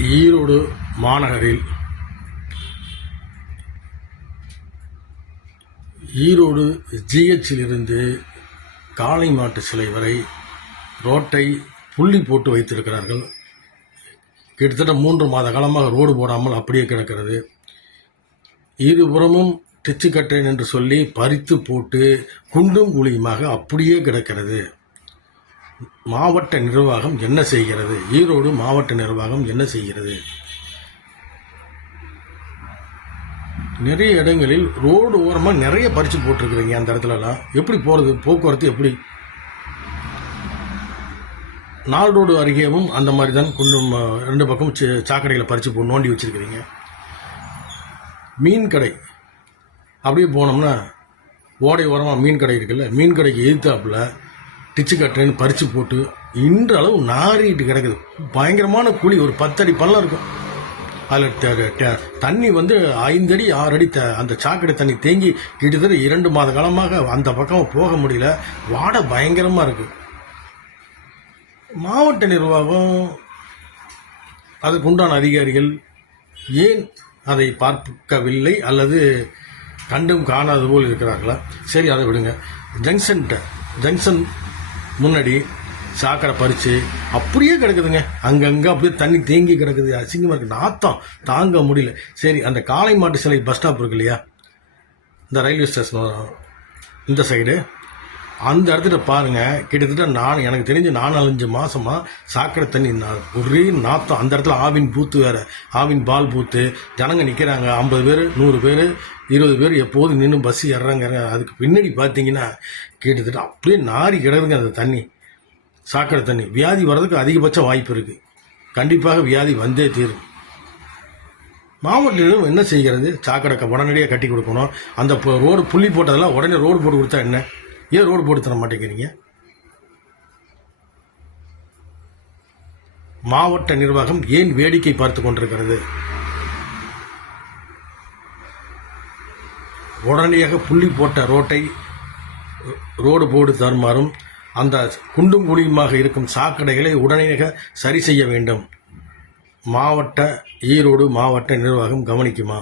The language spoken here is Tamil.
ஈரோடு மாநகரில் ஈரோடு ஜிஹெச்சிலிருந்து காளை மாட்டு சிலை வரை ரோட்டை புள்ளி போட்டு வைத்திருக்கிறார்கள். கிட்டத்தட்ட 3 மாத காலமாக ரோடு போடாமல் அப்படியே கிடக்கிறது. இருபுறமும் டிச்சுக்கட்டேன் என்று சொல்லி பறித்து போட்டு குண்டும் குழியுமாக அப்படியே கிடக்கிறது. மாவட்ட நிர்வாகம் என்ன செய்கிறது? ஈரோடு மாவட்ட நிர்வாகம் என்ன செய்கிறது? நிறைய இடங்களில் ரோடு ஓரமாக நிறைய பறித்து போட்டிருக்கிறீங்க. அந்த இடத்துலலாம் எப்படி போகிறது? போக்குவரத்து எப்படி? நாள் ரோடு அருகேவும் அந்த மாதிரி தான் குண்டும் 2 பக்கம் சாக்கடைகளை பறித்து நோண்டி வச்சிருக்கிறீங்க. மீன் கடை அப்படியே போனோம்னா ஓடை ஓரமாக மீன் கடை இருக்குல்ல, மீன் கடைக்கு எதிர்த்தாப்புல டிச்சு கட்டுறேன்னு பறித்து போட்டு இன்றளவு நாரிட்டு கிடக்குது. பயங்கரமான குழி, ஒரு 10 அடி பள்ளம் இருக்கும். அதில் தண்ணி 5 அடி 6 அடி அந்த சாக்கடை தண்ணி தேங்கி கிட்டத்தட்ட 2 மாத காலமாக அந்த பக்கம் போக முடியல. வாடை பயங்கரமாக இருக்கு. மாவட்ட நிர்வாகம் அதுக்கு உண்டான அதிகாரிகள் ஏன் அதை பார்க்கவில்லை அல்லது கண்டும் காணாத போல் இருக்கிறார்களா? சரி, அதை விடுங்க. ஜங்ஷன் முன்னாடி சாக்கடை பறித்து அப்படியே கிடக்குதுங்க. அங்கங்கே அப்படியே தண்ணி தேங்கி கிடக்குது. அசிங்கமாக இருக்குது. நாத்தம் தாங்க முடியல. சரி, அந்த காளை மாட்டு சிலை பஸ் ஸ்டாப் இருக்கு இல்லையா, இந்த ரயில்வே ஸ்டேஷன் இந்த சைடு, அந்த இடத்துல பாருங்கள். கிட்டத்தட்ட எனக்கு தெரிஞ்சு 4-5 மாதமாக சாக்கடை தண்ணி ஒரே நாத்தம். அந்த இடத்துல ஆவின் பூத்து வேறு, ஆவின் பால் பூத்து. ஜனங்க நிற்கிறாங்க. 50 பேர் 100 பேர் 20 பேர் எப்போதும் நின்று பஸ் ஏறுறாங்க. அதுக்கு பின்னாடி பார்த்தீங்கன்னா கிட்டத்தட்ட அப்படியே நாரி கிடக்குங்க அந்த தண்ணி, சாக்கடை தண்ணி. வியாதி வர்றதுக்கு அதிகபட்ச வாய்ப்பு இருக்குது. கண்டிப்பாக வியாதி வந்தே தீரும். மாவட்ட நிர்வாகம் என்ன செய்கிறது? சாக்கடை உடனடியாக கட்டி கொடுக்கணும். அந்த ரோடு புள்ளி போட்டதெல்லாம் உடனே ரோடு போட்டு கொடுத்தா என்ன? ஏன் ரோடு போட்டு தர மாட்டேங்கிறீங்க? மாவட்ட நிர்வாகம் ஏன் வேடிக்கை பார்த்து கொண்டிருக்கிறது? உடனடியாக புள்ளி போட்ட ரோடு போடு தருமாறும் அந்த குண்டும் குழியுமாக இருக்கும் சாக்கடைகளை உடனடியாக சரி செய்ய வேண்டும். ஈரோடு மாவட்ட நிர்வாகம் கவனிக்குமா?